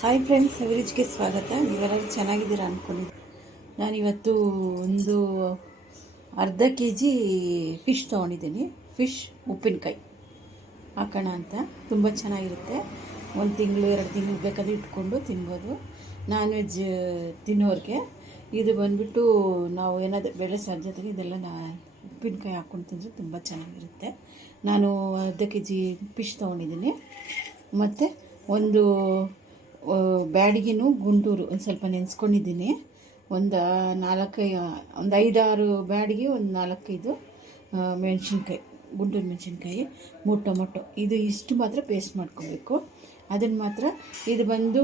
Hi friends, ಅವಿರೇಜ್ಗೆ ಸ್ವಾಗತ. ನೀವೆಲ್ಲರೂ ಚೆನ್ನಾಗಿದ್ದೀರಾ ಅಂದ್ಕೊಂಡಿದ್ದೀನಿ. ನಾನಿವತ್ತು ಒಂದು ಅರ್ಧ ಕೆ ಜಿ ಫಿಶ್ ತೊಗೊಂಡಿದ್ದೀನಿ. ಫಿಶ್ ಉಪ್ಪಿನಕಾಯಿ ಹಾಕೋಣ ಅಂತ. ತುಂಬ ಚೆನ್ನಾಗಿರುತ್ತೆ. 1 ತಿಂಗಳು 2 ತಿಂಗಳು ಬೇಕಾದ್ರೆ ಇಟ್ಕೊಂಡು ತಿನ್ಬೋದು. ನಾನ್ ವೆಜ್ ತಿನ್ನೋರಿಗೆ ಇದು ಬಂದುಬಿಟ್ಟು ನಾವು ಏನಾದರೂ ಬೇಳೆ ಸಾರು ಜೊತೆಗೆ ಇದೆಲ್ಲ ಉಪ್ಪಿನಕಾಯಿ ಹಾಕ್ಕೊಂಡು ತಿಂದರೆ ತುಂಬ ಚೆನ್ನಾಗಿರುತ್ತೆ. ನಾನು ಅರ್ಧ ಕೆ ಜಿ ಫಿಶ್ ತೊಗೊಂಡಿದ್ದೀನಿ. ಮತ್ತು ಒಂದು ಬ್ಯಾಡಿಗೆನೂ ಗುಂಟೂರು ಒಂದು ಸ್ವಲ್ಪ ನೆನೆಸ್ಕೊಂಡಿದ್ದೀನಿ. ಒಂದು 5-6 ಬ್ಯಾಡಿಗೆ, ಒಂದು 4-5 ಮೆಣಸಿನ್ಕಾಯಿ, ಗುಂಟೂರು ಮೆಣಸಿನ್ಕಾಯಿ, 3 ಟೊಮೊಟೊ. ಇಷ್ಟು ಮಾತ್ರ ಪೇಸ್ಟ್ ಮಾಡ್ಕೋಬೇಕು. ಅದನ್ನು ಮಾತ್ರ ಇದು ಬಂದು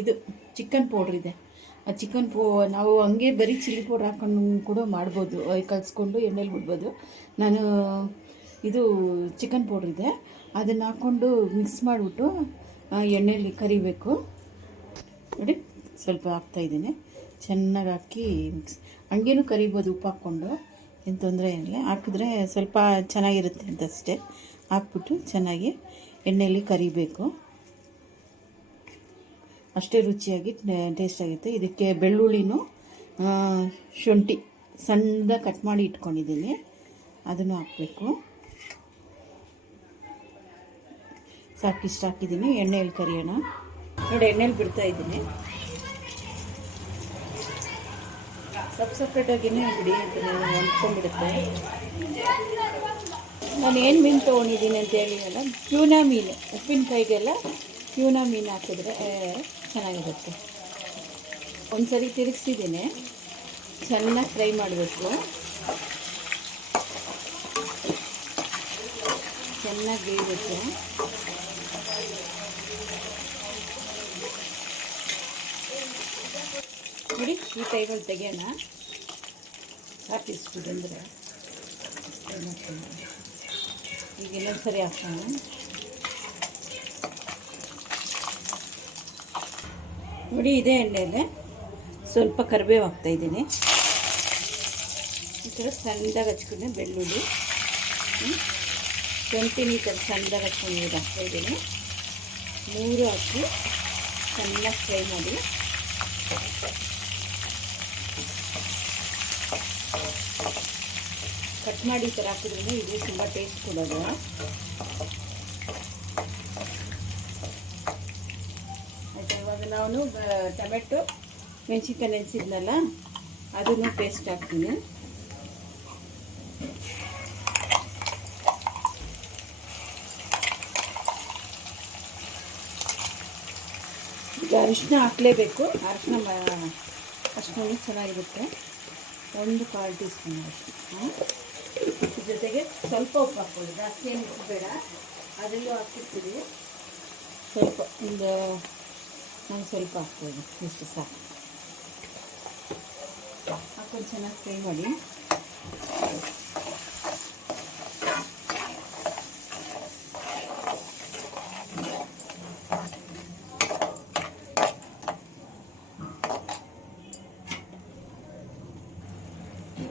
ಇದು ಚಿಕನ್ ಪೌಡ್ರ್ ಇದೆ. ಆ ನಾವು ಹಂಗೆ ಬರೀ ಚಿಲ್ಲಿ ಪೌಡ್ರ್ ಹಾಕೊಂಡು ಕೂಡ ಮಾಡ್ಬೋದು. ಕಲಿಸ್ಕೊಂಡು ಎಣ್ಣೆಲಿ ಬಿಡ್ಬೋದು. ನಾನು ಇದು ಚಿಕನ್ ಪೌಡ್ರ್ ಇದೆ, ಅದನ್ನು ಹಾಕ್ಕೊಂಡು ಮಿಕ್ಸ್ ಮಾಡಿಬಿಟ್ಟು ಎಣ್ಣೆಯಲ್ಲಿ ಕರಿಬೇಕು. ನೋಡಿ, ಸ್ವಲ್ಪ ಹಾಕ್ತಾಯಿದ್ದೀನಿ. ಚೆನ್ನಾಗಿ ಹಾಕಿ ಹಂಗೇನು ಕರಿಬೋದು, ಉಪ್ಪು ಹಾಕ್ಕೊಂಡು. ಏನು ತೊಂದರೆ ಏನಿಲ್ಲ. ಹಾಕಿದ್ರೆ ಸ್ವಲ್ಪ ಚೆನ್ನಾಗಿರುತ್ತೆ ಅಂತಷ್ಟೇ. ಹಾಕ್ಬಿಟ್ಟು ಚೆನ್ನಾಗಿ ಎಣ್ಣೆಯಲ್ಲಿ ಕರಿಬೇಕು. ಅಷ್ಟೇ ರುಚಿಯಾಗಿ ಟೇಸ್ಟಾಗಿರುತ್ತೆ. ಇದಕ್ಕೆ ಬೆಳ್ಳುಳ್ಳಿನೂ ಶುಂಠಿ ಸಣ್ಣದಾಗಿ ಕಟ್ ಮಾಡಿ ಇಟ್ಕೊಂಡಿದ್ದೀನಿ, ಅದನ್ನು ಹಾಕಬೇಕು. ಸಾಕಿಷ್ಟು ಹಾಕಿದ್ದೀನಿ. ಎಣ್ಣೆಯಲ್ಲಿ ಕರಿಯೋಣ. ನೋಡಿ, ಎಣ್ಣೆಯಲ್ಲಿ ಬಿಡ್ತಾಯಿದ್ದೀನಿ. ಸಪ್ರೇಟಾಗಿಯೇ ಬಿಡಿ ಅಂತ ಅಂದ್ಕೊಂಡ್ಬಿಡುತ್ತೆ. ನಾನು ಏನು ಮೀನು ತೊಗೊಂಡಿದ್ದೀನಿ ಅಂತ ಹೇಳಿ ಅಲ್ಲ, ಟ್ಯೂನಾ ಮೀನು. ಉಪ್ಪಿನಕಾಯಿಗೆಲ್ಲ ಟ್ಯೂನಾ ಮೀನು ಹಾಕಿದ್ರೆ ಚೆನ್ನಾಗಿರುತ್ತೆ. ಒಂದು ಸರಿ ತಿರುಗಿಸಿದ್ದೀನಿ. ಚೆನ್ನಾಗಿ ಫ್ರೈ ಮಾಡಬೇಕು. ಚೆನ್ನಾಗಿ ಬೇಯಬೇಕು. ನೋಡಿ, ಈ ಟೈಮಲ್ಲಿ ತೆಗೆಯೋಣ. ಸಾಕಿಸ್ಬಿಟ್ಟು ಅಂದರೆ ಈಗ ಇನ್ನೊಂದು ಸರಿ ಹಾಕೋಣ. ನೋಡಿ, ಇದೇ ಎಣ್ಣೆಯಲ್ಲೇ ಸ್ವಲ್ಪ ಕರಿಬೇವು ಹಾಕ್ತಾಯಿದ್ದೀನಿ. ಈ ಥರ ಸಣ್ಣದಾಗಿ ಹಚ್ಕೊಂಡು ಬೆಳ್ಳುಳ್ಳಿ, ಶುಂಠಿನ ಈ ಥರ ಸಣ್ಣದಾಗಿ ಹಚ್ಕೊಂಡು ಹಾಕ್ತಾಯಿದ್ದೀನಿ. 3 ಹಾಕಿ ಚೆನ್ನಾಗಿ ಫ್ರೈ ಮಾಡಿ. ಕಟ್ ಮಾಡಿ ಈ ಥರ ಹಾಕಿದ್ರೂ ಇದು ತುಂಬ ಟೇಸ್ಟ್ ಕೊಡೋದು. ಆಯಿತಾ? ಇವಾಗ ನಾನು ಟೊಮೆಟೊ ಮೆಣಸಿನ್ಕಾಯಿ ನೆನೆಸಿದ್ನಲ್ಲ, ಅದನ್ನು ಪೇಸ್ಟ್ ಹಾಕ್ತೀನಿ. ಈಗ ಅರಿಶಿನ ಹಾಕಲೇಬೇಕು. ಅರಿಶಿನ ಚೆನ್ನಾಗಿರುತ್ತೆ. 1/4 ಟೀ ಸ್ಪೂನ್ ಅರಿಶಿನ. ಜೊತೆಗೆ ಸ್ವಲ್ಪ ಉಪ್ಪು ಹಾಕ್ಕೊಳ್ಳಿ. ಜಾಸ್ತಿ ಏನು ಉಪ್ಪು ಬೇಡ. ಅದರಲ್ಲೂ ಹಾಕಿರ್ತೀವಿ. ಸ್ವಲ್ಪ ನಾನು ಸ್ವಲ್ಪ ಹಾಕ್ಬೋದು, ಇಷ್ಟು ಸಾಕು. ಹಾಕೊಂಡು ಚೆನ್ನಾಗಿ ಫ್ರೈ ಮಾಡಿ.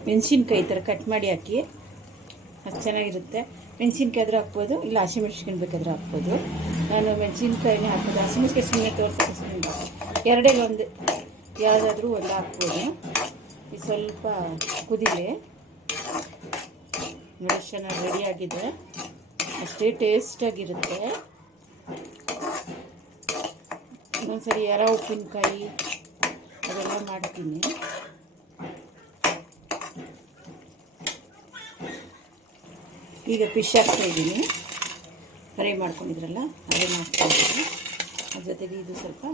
ಮೆಣಸಿನ್ಕಾಯಿ ಈ ಥರ ಕಟ್ ಮಾಡಿ ಹಾಕಿ, ಅದು ಚೆನ್ನಾಗಿರುತ್ತೆ. ಮೆಣಸಿನ್ಕಾಯಿ ಆದರೂ ಹಾಕ್ಬೋದು, ಇಲ್ಲ ಹಸಿಮೆಣ್ಸಿನ್ಕಾಯಿ ಬೇಕಾದರೂ ಹಾಕ್ಬೋದು. ನಾನು ಮೆಣಸಿನ್ಕಾಯಿನೇ ಹಾಕ್ಬೋದು. ಹಸಿಮೆಣ್ಸಿನ್ಕಾಯಿ ಸುಮ್ಮನೆ ತೋರಿಸೋಕೆ ಎರಡಲ್ಲಿ ಒಂದು ಯಾವುದಾದ್ರೂ ಒಂದು ಹಾಕ್ಬೋದು. ಇದು ಸ್ವಲ್ಪ ಕುದಿಲೆ. ನೋಡಿ, ಚೆನ್ನಾಗಿ ರೆಡಿಯಾಗಿದೆ. ಅಷ್ಟೇ ಟೇಸ್ಟಾಗಿರುತ್ತೆ. ಇನ್ನೊಂದ್ಸರಿ ಉಪ್ಪಿನಕಾಯಿ ಅದೆಲ್ಲ ಮಾಡ್ತೀನಿ. ಈಗ ಫಿಶ್ ಹಾಕ್ತಾಯಿದ್ದೀನಿ. ಫ್ರೈ ಮಾಡ್ಕೊಂಡಿದ್ರಲ್ಲ, ಅದನ್ನು ಹಾಕ್ತಾಯಿದ್ದೀನಿ. ಅದ್ರ ಜೊತೆಗೆ ಇದು ಸ್ವಲ್ಪ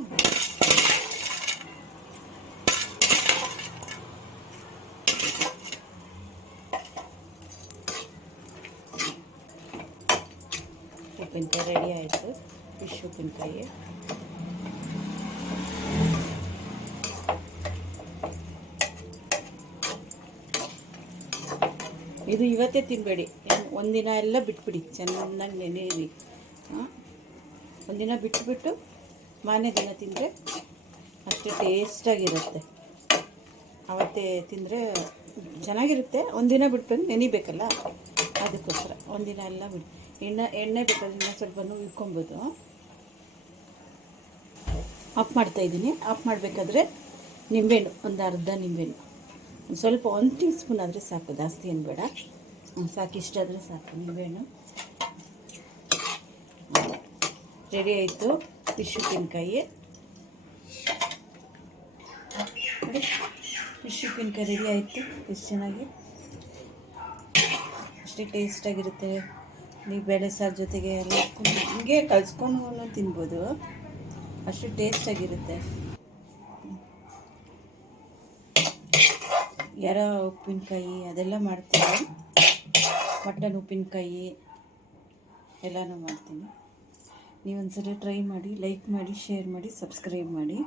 ಉಪ್ಪಿನಕಾಯಿ ರೆಡಿ ಆಯಿತು. ಫಿಶ್ ಉಪ್ಪಿನಕಾಯಿ. ಇದು ಇವತ್ತೇ ತಿನ್ನಬೇಡಿ, ಒಂದಿನ ಎಲ್ಲ ಬಿಟ್ಬಿಡಿ. ಚೆನ್ನಾಗಿ ನೆನೆಯಿರಿ. ಒಂದಿನ ಬಿಟ್ಬಿಟ್ಟು ಮಾರನೇ ದಿನ ತಿಂದರೆ ಅಷ್ಟೇ ಟೇಸ್ಟಾಗಿರುತ್ತೆ. ಅವತ್ತೇ ತಿಂದರೆ ಚೆನ್ನಾಗಿರುತ್ತೆ. ಒಂದಿನ ಬಿಟ್ಬಿಟ್ಟು ನೆನಿಬೇಕಲ್ಲ, ಅದಕ್ಕೋಸ್ಕರ ಒಂದಿನ ಎಲ್ಲ ಬಿಡಿ. ಎಣ್ಣೆ ಬೇಕಾದ್ರೆ ಇನ್ನೂ ಸ್ವಲ್ಪ ಇಟ್ಕೊಬೋದು. ಆಫ್ ಮಾಡ್ತಾಯಿದ್ದೀನಿ. ಆಫ್ ಮಾಡಬೇಕಾದ್ರೆ ನಿಂಬೆಹಣ್ಣು, ಒಂದು ಅರ್ಧ ನಿಂಬೆಹಣ್ಣು, ಒಂದು ಸ್ವಲ್ಪ 1 ಟೀ ಸ್ಪೂನ್ ಆದರೆ ಸಾಕು, ಜಾಸ್ತಿ ಏನು ಬೇಡ. ಸಾಕು, ಇಷ್ಟಾದರೆ ಸಾಕು ನಿಂಬೆಹಣ್ಣು. ರೆಡಿ ಆಯಿತು ಫಿಶ್ ಉಪ್ಪಿನಕಾಯಿ. ಫಿಶ್ ಉಪ್ಪಿನಕಾಯಿ ರೆಡಿ ಆಯಿತು. ಎಷ್ಟು ಚೆನ್ನಾಗಿ, ಅಷ್ಟೇ ಟೇಸ್ಟಾಗಿರುತ್ತೆ. ನೀವು ಬೇಳೆ ಸಾರು ಜೊತೆಗೆ ಎಲ್ಲ ಹಿಂಗೆ ಕಲಿಸ್ಕೊಂಡು ತಿನ್ಬೋದು, ಅಷ್ಟು ಟೇಸ್ಟಾಗಿರುತ್ತೆ. ಯಾರ ಉಪ್ಪಿನಕಾಯಿ ಅದೆಲ್ಲ ಮಾಡ್ತೀನಿ, ಮಟನ್ ಉಪ್ಪಿನಕಾಯಿ ಎಲ್ಲನೂ ಮಾಡ್ತೀನಿ. ನೀವೊಂದ್ಸರಿ ಟ್ರೈ ಮಾಡಿ, ಲೈಕ್ ಮಾಡಿ, ಶೇರ್ ಮಾಡಿ, ಸಬ್ಸ್ಕ್ರೈಬ್ ಮಾಡಿ.